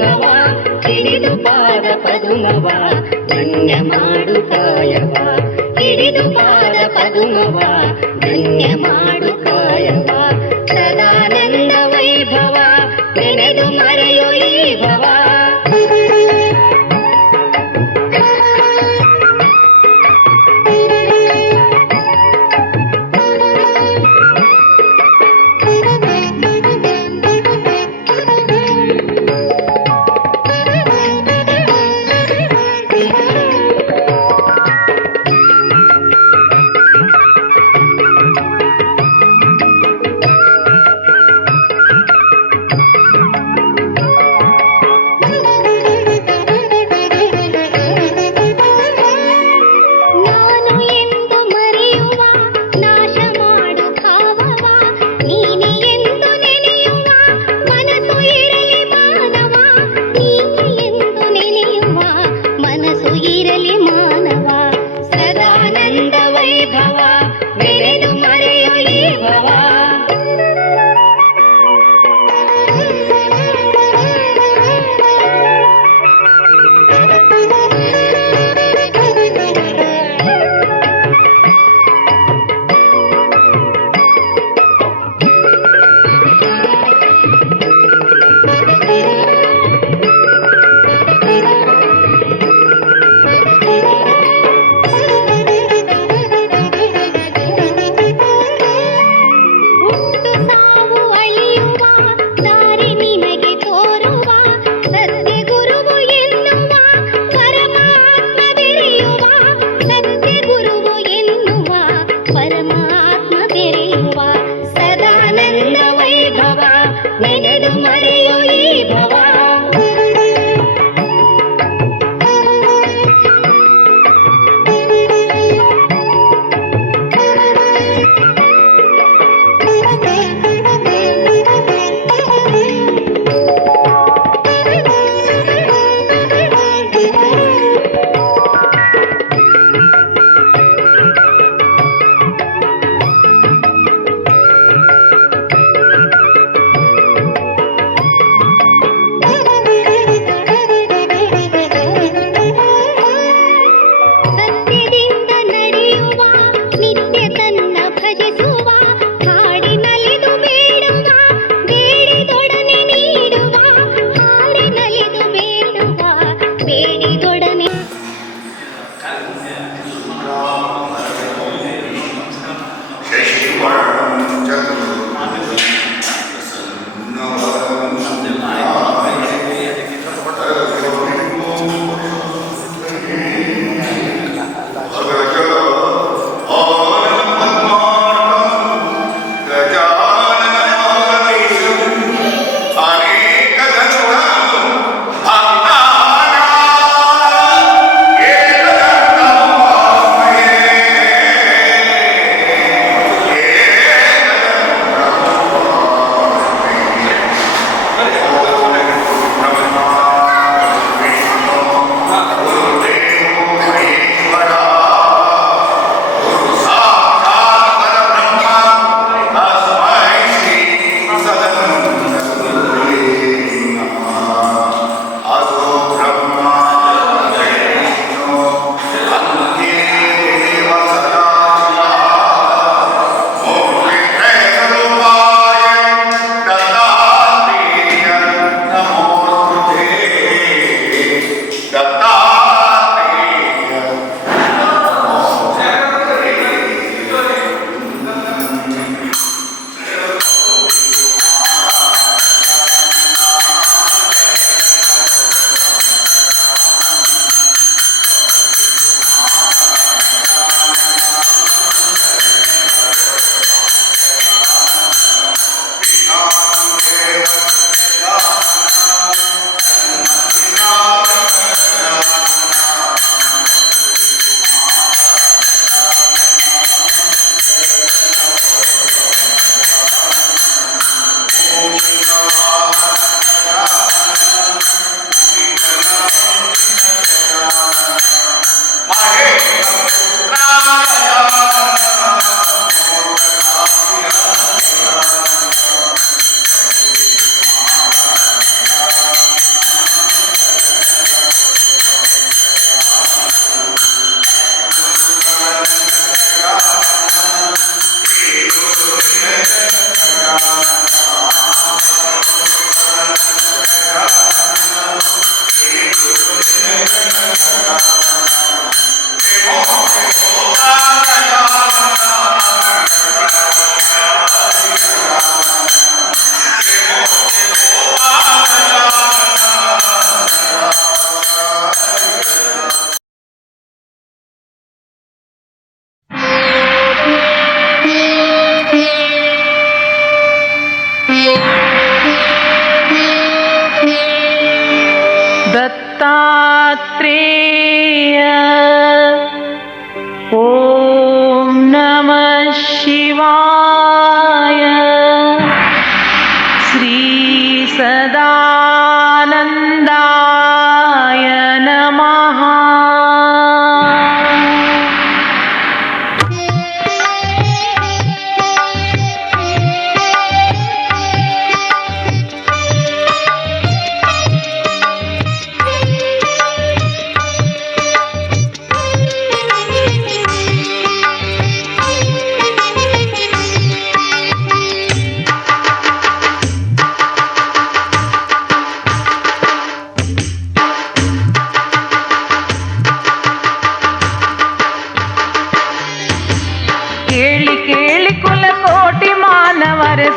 ಭವ ಹಿಡಿದು ಪಾದ ಪದುಮವ, ಧನ್ಯ ಮಾಡು ಕಾಯವ ಹಿಡಿದು ಪಾದ ಪದುಮವ, ಧನ್ಯ ಮಾಡು ಕಾಯವ ಸದಾನಂದ ವೈಭವ, ನೆನೆದು ಮರೆಯೋ ಈ ಭವ.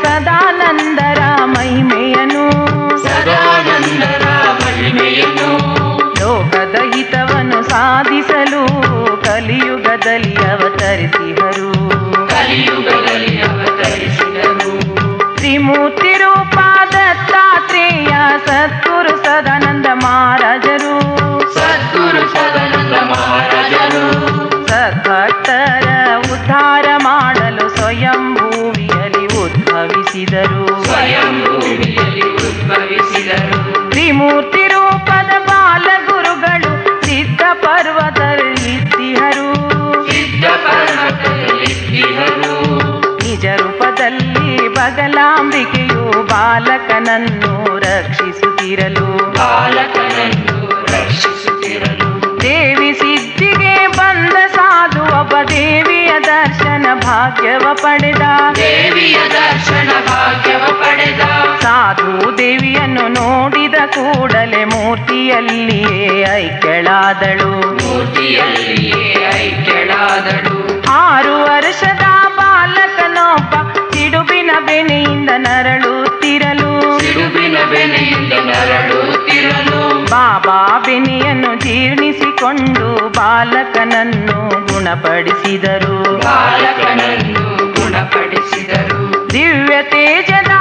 ಸದಾನಂದರ ಮಹಿಮೆಯನು ಸದಾನಂದರ ಮಹಿಮೆಯನು ಲೋಕದ ಹಿತವನ್ನು ಸಾಧಿಸಲು ಕಲಿಯುಗದಲ್ಲಿ ಅವತರಿಸಿದರು ಕಲಿಯುಗದಲ್ಲಿ ಅವತರಿಸಿದರು ತ್ರಿಮೂರ್ತಿ ರೂಪ ದತ್ತಾತ್ರೇಯ ಸದ್ಗುರು ಸದಾನಂದ ಮಹಾರಾಜರು ಸದ್ಗುರು ಸದಾನಂದ ಮಹಾರಾಜರು ಸದ್ಭಕ್ತರ ತ್ರಿಮೂರ್ತಿ ರೂಪದ ಸಿದ್ಧ ಪರ್ವತರಿದ್ದಿಹರು ಸಿದ್ಧ ಪರ್ವತದಲ್ಲಿದ್ದಿಹರು ನಿಜ ರೂಪದಲ್ಲಿ ಬಗಲಾಂಬಿಕೆಯು ಬಾಲಕನನ್ನು ರಕ್ಷಿಸುತ್ತಿರಲು. ದೇವಿ ಸಿದ್ಧಿಗೆ ಬಂದ ಸಾಧು ಒಬ್ಬ ದೇವಿಯ ದರ್ಶನ ಭಾಗ್ಯವ ಪಡೆದ. ದೇವಿಯ ದರ್ಶನ ಭಾಗ್ಯವ ಪಡೆದ. ಸಾಧು ದೇವಿಯನ್ನು ನೋಡಿದ ಕೂಡಲೇ ಮೂರ್ತಿಯಲ್ಲಿಯೇ ಐಕ್ಯಳಾದಳು. ಮೂರ್ತಿಯಲ್ಲಿಯೇ ಐಕ್ಯಳಾದಳು. ಆರು ವರ್ಷದ ಬಾಲಕನೊಬ್ಬ ಸಿಡುಬಿನ ಬೆನೆಯಿಂದ ನರಳುತ್ತಿರಲು. ಸಿಡುಬಿನ ಬೆನೆಯಿಂದ ನರಳುತ್ತಿರಲು. ಬಾಬಾ ಬೆನೆಯನ್ನು ಜೀರ್ಣಿಸಿಕೊಂಡು ಬಾಲಕನನ್ನು ಗುಣಪಡಿಸಿದರು. ಬಾಲಕನನ್ನು ಗುಣಪಡಿಸಿದರು. ದಿವ್ಯ ತೇಜದ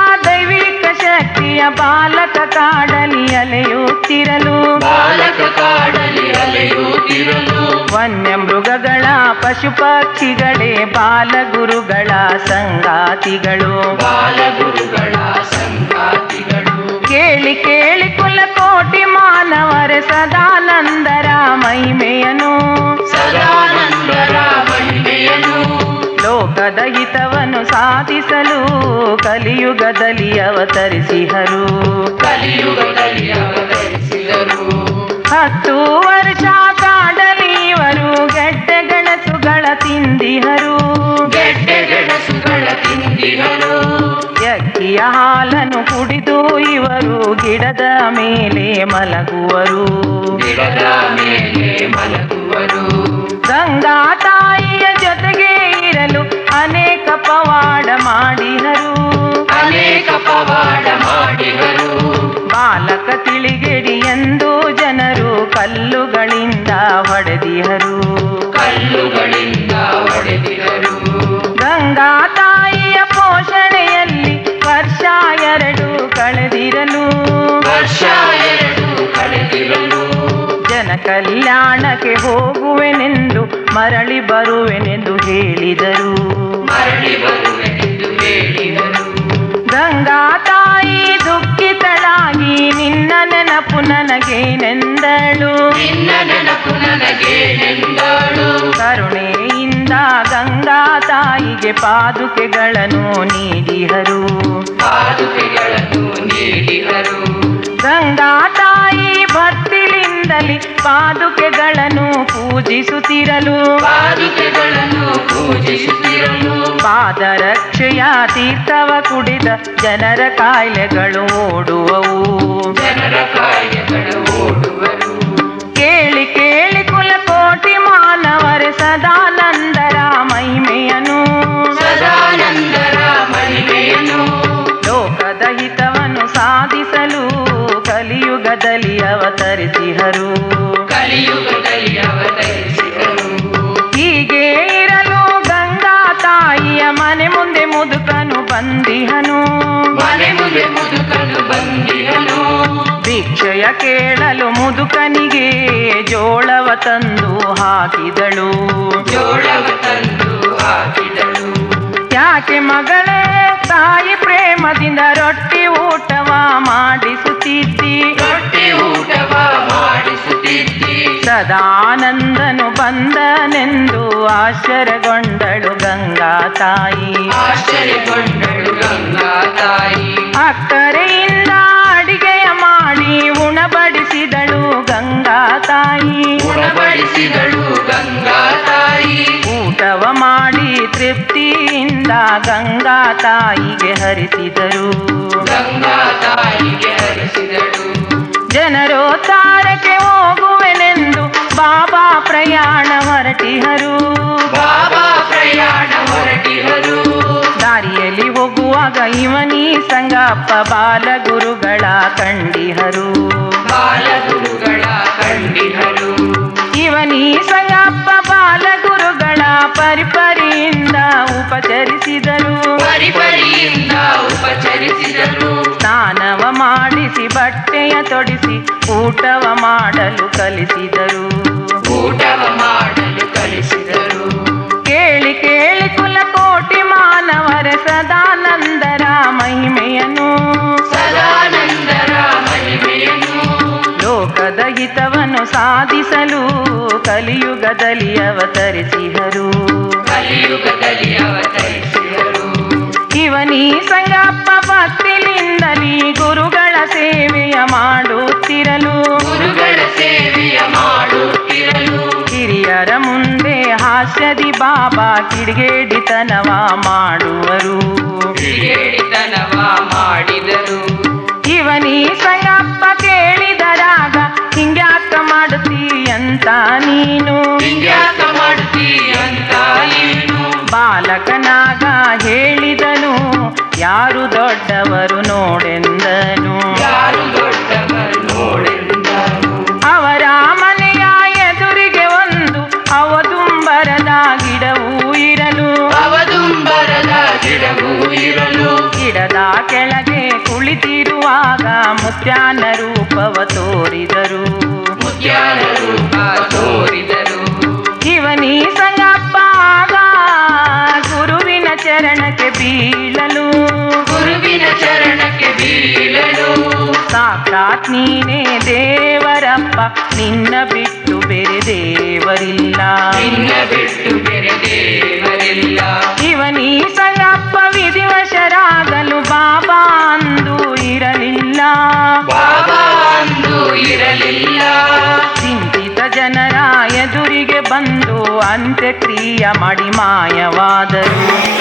ಶಕ್ತಿಯ ಬಾಲಕ ಕಾಡಲಿ ಅಲೆಯುತ್ತಿರಲು. ಬಾಲಕ ಕಾಡಲಿ ಅಲೆಯುತ್ತಿರಲು. ವನ್ಯ ಮೃಗಗಳ ಪಶು ಪಕ್ಷಿಗಳೇ ಬಾಲಗುರುಗಳ ಸಂಗಾತಿಗಳು. ಬಾಲಗುರುಗಳ ಸಂಗಾತಿಗಳು. ಕೇಳಿ ಕೇಳಿ ಕುಲಕೋಟಿ ಮಾನವರ ಸದಾನಂದರ ಮಹಿಮೆಯನು ಸದಾನಂದರ ಮಹಿಮೆಯನು ಲೋಕದ ಹಿತವನ್ನು ಸಾಧಿಸಲು ಕಲಿಯುಗದಲ್ಲಿ ಅವತರಿಸಿಹರು ಕಲಿಯುಗದಲ್ಲಿ ಅವತರಿಸಿದರು. ಹತ್ತು ವರ್ಷ ಕಾಡಲಿ ಇವರು ಗೆಡ್ಡೆ ಗೆಣಸುಗಳ ತಿಂದಿಹರು. ಯಕ್ಕಿಯ ಹಾಲನ್ನು ಕುಡಿದು ಇವರು ಗಿಡದ ಮೇಲೆ ಮಲಗುವರು. ಗಿಡದ ಮೇಲೆ ಮಲಗುವರು. ಗಂಗಾ ತಾಯಿಯ ಜೊತೆಗೆ ಇರಲು ಅನೇಕ ಪವಾಡ ಮಾಡಿದರು. ಅನೇಕ ಪವಾಡ ಮಾಡಿದರು. ಬಾಲಕ ತಿಳಿಗೆಡಿ ಎಂದು ಜನರು ಕಲ್ಲುಗಳಿಂದ ಹೊಡೆದಿಹರು ಕಲ್ಲುಗಳಿಂದ ಹೊಡೆದಿಹರು ಗಂಗಾ ತಾಯಿಯ ಪೋಷಣೆಯಲ್ಲಿ ವರ್ಷ ಎರಡು ಕಳೆದಿರಲು. ವರ್ಷ ಎರಡು ಕಳೆದಿರಲು. ಜನ ಕಲ್ಯಾಣಕ್ಕೆ ಹೋಗುವೆನೆಂದು ಮರಳಿ ಬರುವೆನೆಂದು ಹೇಳಿದರು. ಮರಳಿ ಬರುವೆನೆಂದು ಹೇಳಿದರು. ಗಂಗಾ ತಾಯಿ ದುಃಖಿತಳಾಗಿ ನಿನ್ನ ನೆನಪು ನನಗೇನೆಂದಳು. ನಿನ್ನ ನೆನಪು ನನಗೇನೆಂದಳು. ಕರುಣೆಯಿಂದ ಗಂಗಾ ತಾಯಿಗೆ ಪಾದುಕೆಗಳನ್ನು ನೀಡಿಹರು ಪಾದುಕೆಗಳನ್ನು ನೀಡಿದರು. ಗಂಗಾ ತಾಯಿ ಭಕ್ತಿಲಿಂದಲಿ ಪಾದುಕೆಗಳನ್ನು ಪೂಜಿಸುತ್ತಿರಲು. ಪಾದುಕೆಗಳನ್ನು ಪೂಜಿಸುತ್ತಿರಲು. ಪಾದರಕ್ಷೆಯ ತೀರ್ಥವ ಕುಡಿದ ಜನರ ಕಾಯಿಲೆಗಳು ಓಡುವವು. ಜನರ ಕಾಯಿಲೆಗಳು ಓಡುವರು ಕೇಳಿ ಕೇಳಿ ಕುಲಕೋಟಿ ಮಾನವರ ಸದಾನಂದರ ಮಹಿಮೆಯನು. ಸದಾನಂದರ ಮಹಿಮೆಯನು. ಲೋಕದ ಹಿತವನ್ನು ಸಾಧಿಸಲು ಕಲಿಯುಗದಲ್ಲಿ ಅವತರಿಸಿಹರು ಕಲಿಯುಗದಲ್ಲಿ ಅವತರಿಸಿಹರು ಹೀಗೆ ಇರಲು ಗಂಗಾ ತಾಯಿಯ ಮನೆ ಮುಂದೆ ಮುದುಕನು ಬಂದಿಹನು. ಮನೆ ಮುಂದೆ ಮುದುಕನು ಬಂದಿಹನು. ಭಿಕ್ಷೆಯ ಕೇಳಲು ಮುದುಕನಿಗೆ ಜೋಳವ ತಂದು ಹಾಕಿದಳು. ಜೋಳವ ತಂದು ಹಾಕಿದಳು. ಯಾಕೆ ಮಗಳೇ ತಾಯಿ ಪ್ರೇಮದಿಂದ ರೊಟ್ಟಿ ಊಟವ ಮಾಡಿಸುತ್ತಿದ್ದಿ ಸದಾನಂದನು ಬಂದನೆಂದು ಆಶ್ಚರ್ಯಗೊಂಡಳು ಗಂಗಾ ತಾಯಿ. ಆಶ್ಚರ್ಯಗೊಂಡಳು ಗಂಗಾ ತಾಯಿ. ಅಕ್ಕರೆಯಿಂದ ಅಡಿಗೆಯ ಮಾಡಿ ಉಣಬಡಿಸಿದಳು ಗಂಗಾ ತಾಯಿ. ಉಣಬಡಿಸಿದಳು ಗಂಗಾ ತಾಯಿ. ಊಟವ ಮಾಡಿ ತೃಪ್ತಿಯಿಂದ ಗಂಗಾ ತಾಯಿಗೆ ಹರಿಸಿದರು. ಗಂಗಾ ತಾಯಿಗೆ ಹರಿಸಿದಳು ಜನರು ತಾರಕ್ಕೆ ಹೋಗುವೆನೆಂದು ಬಾಬಾ ಪ್ರಯಾಣ ಹೊರಟಿಹರು. ಬಾಬಾ ಪ್ರಯಾಣ ಹೊರಟಿಹರು. ದಾರಿಯಲ್ಲಿ ಹೋಗುವಾಗ ಇವನಿ ಸಂಗಪ್ಪ ಬಾಲಗುರುಗಳ ಕಂಡಿಹರು. ಬಾಲಗುರುಗಳ ಕಂಡಿಹರು. ಇವನಿ ಸಂಗಪ್ಪ ಬಾಲಗುರುಗಳ ಪರಿಪರಿಯಿಂದ ಉಪಚರಿಸಿದರು. ಪರಿಪರಿಯಿಂದ ಉಪಚರಿಸಿದರು. ಸ್ನಾನವ ಮಾಡಿಸಿ ಬಟ್ಟೆಯ ತೊಡಿಸಿ ಊಟವ ಮಾಡಲು ಕಲಿಸಿದರು. ಹಿತವನ್ನು ಸಾಧಿಸಲು ಕಲಿಯುಗದಲ್ಲಿ ಅವತರಿಸಿಹರು ಕಲಿಯುಗದಲ್ಲಿ ಅವತರಿಸಿದರು. ಇವನೀ ಸಂಗಪ್ಪ ಭಕ್ತಿಲಿಂದಲಿ ಗುರುಗಳ ಸೇವೆಯ ಮಾಡುತ್ತಿರಲು. ಗುರುಗಳ ಸೇವೆಯ ಮಾಡುತ್ತಿರಲು ಹಿರಿಯರ ಮುಂದೆ ಹಾಸ್ಯದಿ ಬಾಬಾ ಕಿಡಿಗೇಡಿತನವ ಮಾಡುವರು. ಕಿಡಿಗೇಡಿತನವ ಮಾಡಿದರು ಮುತ್ಯಾನ ರೂಪವ ತೋರಿದರು. ಮುತ್ಯಾನ ರೂಪ ತೋರಿದರು. ಇವನೀ ಸಂಗಪ್ಪಾಗ ಗುರುವಿನ ಚರಣಕ್ಕೆ ಬೀಳಲು. ಗುರುವಿನ ಚರಣಕ್ಕೆ ಬೀಳಲು. ಸಾಕ್ಷಾತ್ ನೀನೇ ದೇವರಪ್ಪ ನಿನ್ನ ಬಿಟ್ಟು ಬೇರೆ ದೇವರಿಲ್ಲ. ನಿನ್ನ ಬಿಟ್ಟು ಬೇರೆ ದೇವರಿಲ್ಲ. ಇವನೀ ಸಯಪ್ಪ ವಿಧಿವಶರಾಗಲು ಬಾಬಾ ಅಂದು ಇರಲಿಲ್ಲ. ಬಾಬಾ ಅಂದು ಇರಲಿಲ್ಲ. ಚಿಂತಿತ ಜನರ ಎದುರಿಗೆ ಬಂದು ಅಂತ್ಯಕ್ರಿಯ ಮಾಡಿ ಮಾಯವಾದರು ಿ.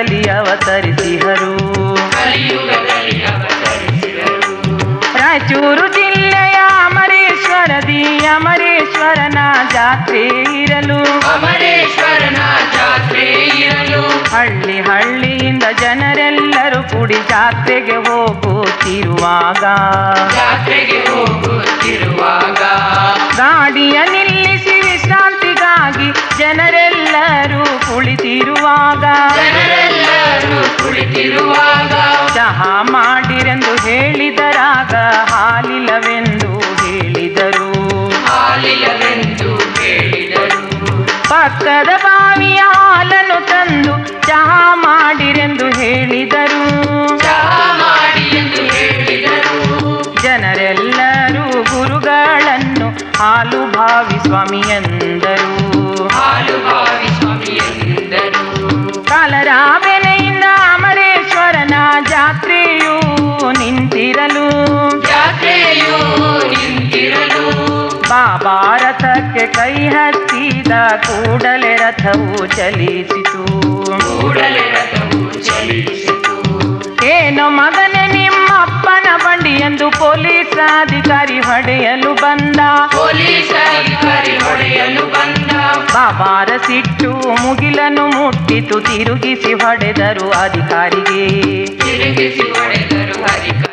ಕಲಿಯುಗದಲ್ಲಿ ಅವತರಿಸಿಹರು ರಾಯಚೂರು ಜಿಲ್ಲೆಯ ಅಮರೇಶ್ವರದಿ ಅಮರೇಶ್ವರನ ಜಾತ್ರೆ ಇರಲು. ಅಮರೇಶ್ವರನ ಜಾತ್ರೆ ಇರಲು. ಹಳ್ಳಿ ಹಳ್ಳಿಯಿಂದ ಜನರೆಲ್ಲರೂ ಕೂಡಿ ಜಾತ್ರೆಗೆ ಹೋಗುತ್ತಿರುವಾಗ. ಜಾತ್ರೆಗೆ ಹೋಗುತ್ತಿರುವಾಗ. ಗಾಡಿಯ ನಿಲ್ಲಿಸಿ ವಿಶ್ರಾಂತಿಗಾಗಿ ಜನರೆಲ್ಲರೂ ಕುಳಿತಿರುವಾಗ ಜನರೆಲ್ಲರೂ ಕುಳಿತಿರುವಾಗ ಚಹಾ ಮಾಡಿರೆಂದು ಹೇಳಿದರಾಗ ಹಾಲಿಲ್ಲವೆಂದು ಹೇಳಿದರು. ಹಾಲಿಲ್ಲವೆಂದು ಹೇಳಿದರು. ಪಕ್ಕದ ಬಾವಿಯ ಹಾಲನ್ನು ತಂದು ಚಹಾ ಮಾಡಿರೆಂದು ಹೇಳಿದರು. ಜನರೆಲ್ಲರೂ ಗುರುಗಳನ್ನು ಹಾಲು ಭಾವಿ ಸ್ವಾಮಿ ಕೈ ಹತ್ತಿದ ಕೂಡಲೇ ರಥವು ಚಲಿಸಿತು. ಕೂಡಲೇ ರಥವು ಚಲಿಸಿತು. ಏನು ಮಗನೇ ನಿಮ್ಮಪ್ಪನ ಬಂಡಿ ಎಂದು ಪೊಲೀಸ್ ಅಧಿಕಾರಿ ಹೊಡೆಯಲು ಬಂದ. ಪೊಲೀಸ್ ಅಧಿಕಾರಿ ಹೊಡೆಯಲು ಬಂದ. ಬಾಬಾರ ಸಿಟ್ಟು ಮುಗಿಲನ್ನು ಮುಟ್ಟಿತು ತಿರುಗಿಸಿ ಹೊಡೆದರು ಅಧಿಕಾರಿಗೆ. ತಿರುಗಿಸಿ ಹೊಡೆದರು ಅಧಿಕಾರಿ